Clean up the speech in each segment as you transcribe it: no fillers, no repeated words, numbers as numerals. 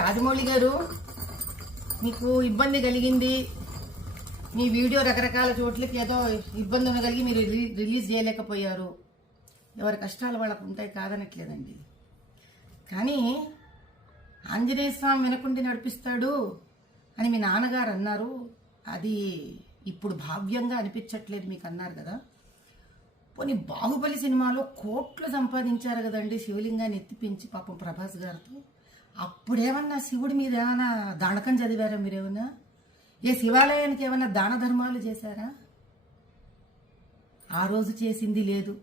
రాజమౌళి గారు, మీకు ఇబ్బంది కలిగింది, మీ వీడియో రకరకాల చోట్లకి ఏదో ఇబ్బంది ఉండగలిగి మీరు రిలీజ్ చేయలేకపోయారు. ఎవరి కష్టాలు వాళ్ళకు ఉంటాయి, కాదనట్లేదండి. కానీ ఆంజనేయ స్వామి వెనకుండి నడిపిస్తాడు అని మీ నాన్నగారు అన్నారు. అది ఇప్పుడు భావ్యంగా అనిపించట్లేదు మీకు అన్నారు కదా. పోనీ బాహుబలి సినిమాలో కోట్లు సంపాదించారు కదండి శివలింగాన్ని ఎత్తిపించి పాపం ప్రభాస్ గారితో. అప్పుడేమన్నా శివుడి మీద ఏమైనా దానకం చదివారా మీరేమన్నా? ఏ శివాలయానికి ఏమన్నా దాన ధర్మాలు చేశారా? ఆ రోజు చేసింది లేదు,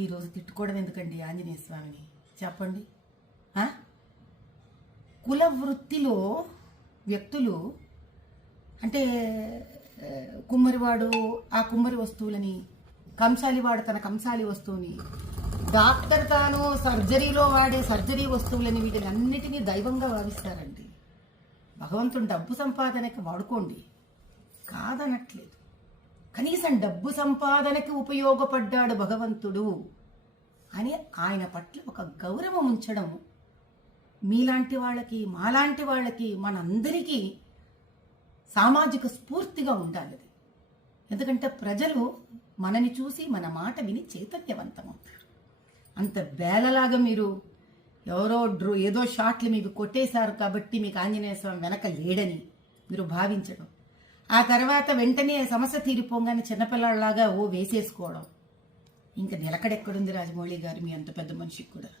ఈ రోజు తిట్టుకోవడం ఎందుకండి ఆంజనేయ స్వామిని చెప్పండి. కుల వృత్తిలో వ్యక్తులు అంటే కుమ్మరివాడు ఆ కుమ్మరి వస్తువులని, కంసాలివాడు తన కంసాలి వస్తువుని, డాక్టర్ తాను సర్జరీలో వాడే సర్జరీ వస్తువులని, వీటిలన్నిటినీ దైవంగా భావిస్తారండి. భగవంతుడు డబ్బు సంపాదనకి వాడుకోండి, కాదనట్లేదు. కనీసం డబ్బు సంపాదనకి ఉపయోగపడ్డాడు భగవంతుడు అని ఆయన పట్ల ఒక గౌరవం ఉంచడం మీలాంటి వాళ్ళకి, మాలాంటి వాళ్ళకి, మనందరికీ సామాజిక స్ఫూర్తిగా ఉండాలి. ఎందుకంటే ప్రజలు మనని చూసి మన మాట విని చైతన్యవంతమవుతారు. అంత బేలలాగా మీరు ఎవరో ఏదో షాట్లు మీకు కొట్టేశారు కాబట్టి మీకు ఆంజనేయ స్వామి వెనక లేడని మీరు భావించడం, ఆ తర్వాత వెంటనే సమస్య తీరిపోగానే చిన్నపిల్లలాగా వేసేసుకోవడం, ఇంకా నిలకడెక్కడుంది రాజమౌళి గారు మీ అంత పెద్ద మనిషికి కూడా?